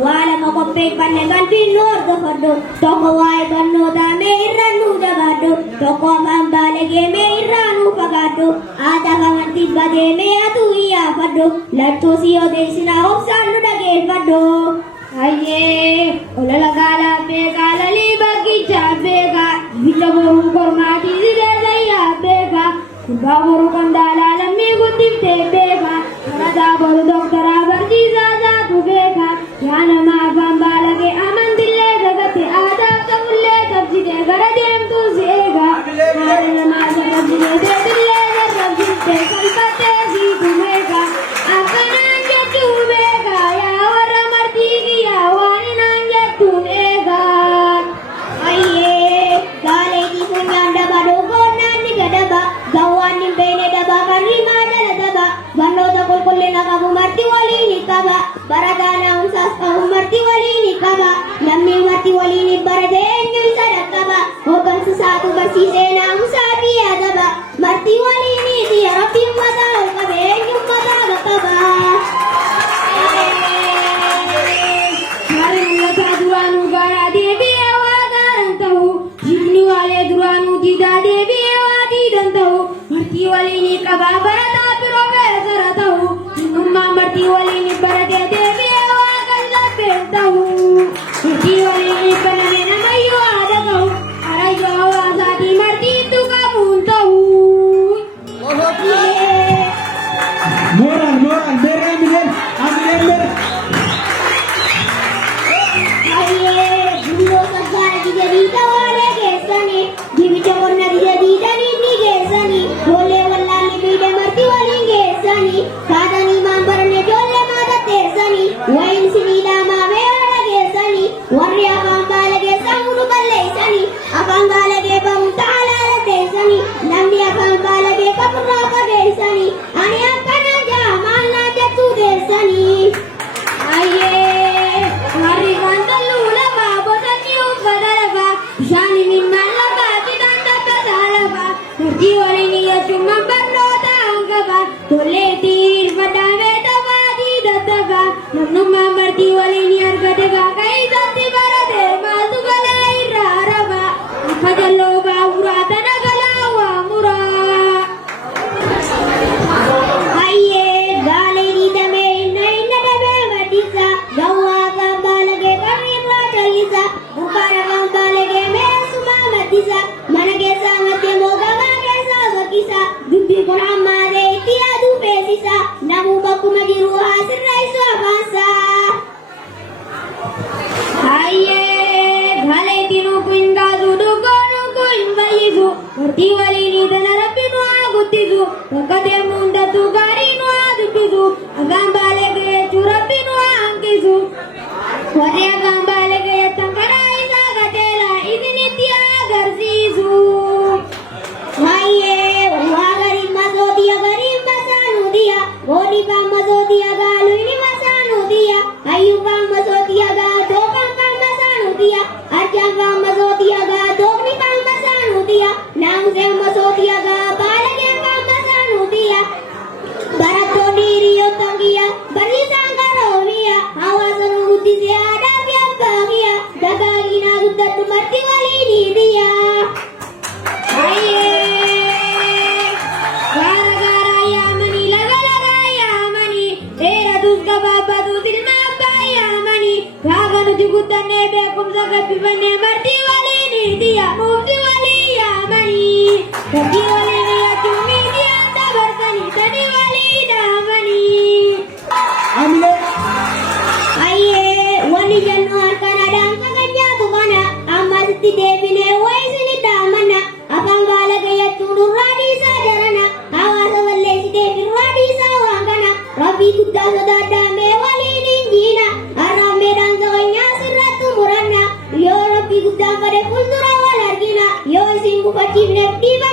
Wala makope panegan pinor gafado toko wai banno da meiranu jagado toko mambalege meiranu pagado ada kamanti bade me atu iya fado latto siyo desina opsanu dage fado aye olala gala be gala li bagi jabega bilaboru kormati dire zaya bega baboru kandala lamme gudifte bega rada boru doktara bardi zaza tubega yana ma bambalage amandille jagate aada kamulle kabjide garadem tu zega yana ma kabjide de dille rabjite kalpate ji tumega akana jetu bega ya wara marti ya wana jetu bega ayye gale ki punyanda bado gonna ni gadaba gawani bene daba kani madala daba bannoda kolkolle na kabu marti wali ni kaba baradana umsas kabu marti wali ni kaba namni marti wali ni barade enyu sarakaba hogan susatu basise na umsati adaba marti wali ni dia rabbi masal kabe enyu madala kaba mari mulla duanu gara devi awagarantahu jibni wale duanu dida devi awadidantau marti wali ni kaba barada professor atahu numma marti wali ni barade devi awagalabentahu marti wali ni barade namayu adagahu arayo azadi marti tu kamuntahu moral mer Miguel mer aye dulo sagara jadi tawale gesani dibica warna jadi dani ni gesani bole walla ni bide marti wali gesani kadani mambarne jolle mada tesani wain sinila mame wala gesani warya kambala gesanguru balleisani akambala ge bamtala tesani namni akambala ge kapra gesani ani akana jamana jatu desani aye hari kandalu la babo taniu kadalaba jani mimalla bati danda kadalaba marti wali ni chumma barno tangaba tolle tir vadave tawadi dadaba namma marti wali ni argadega kai datti barade madu galai raraba fajallo baura tanagalawa mura ayye gale ni dame naina dame madisa gawa gambalage kamirwa talisa ukara gambalage me suma madisa manage samate mogama ke sabakisa dubbi qur'an de tiya du pesisa namu bakuma jiru hasir raisu abasa ayye gale tinu pinda dudu gonu kuin bayizu marti wali ni danarapinu agutizu wakade munda tu garinu adukizu agambalege churapinu ankizu wade agambalege tankara isa gatela idinitya garzizu ayye wagari mazodia gari masanu dia goli ba mazodia galu ini masanu dia ayu ba mazodia ga dokam ba masanu dia arja ba mazodia ga dokni ba masanu dia nang se mazodia ga balage ba masanu dia barato diriyo tangia bari sangarovia awasanu buddhi se ada vyambagia dagagina guddatu marti wali ni dia ayye gara gara yamani laga yamani tera dusga baba dudil mabba yamani raganu digudane bekum zagapi bane marti wali ni dia mufti wali yamani marti wali ni achumi dia tabarsani tani wali damani amile ayye wali jannu arkana dan kaganya tukana amasti devine waisini damana akang balage yaturu radi sajarana awasa walle side radi sawangana rabbi kutta sadada me wali ninjina arame dan zawanya siratu murana yo rabbi kutta pare kultura walargina yo simbu pachimne tiba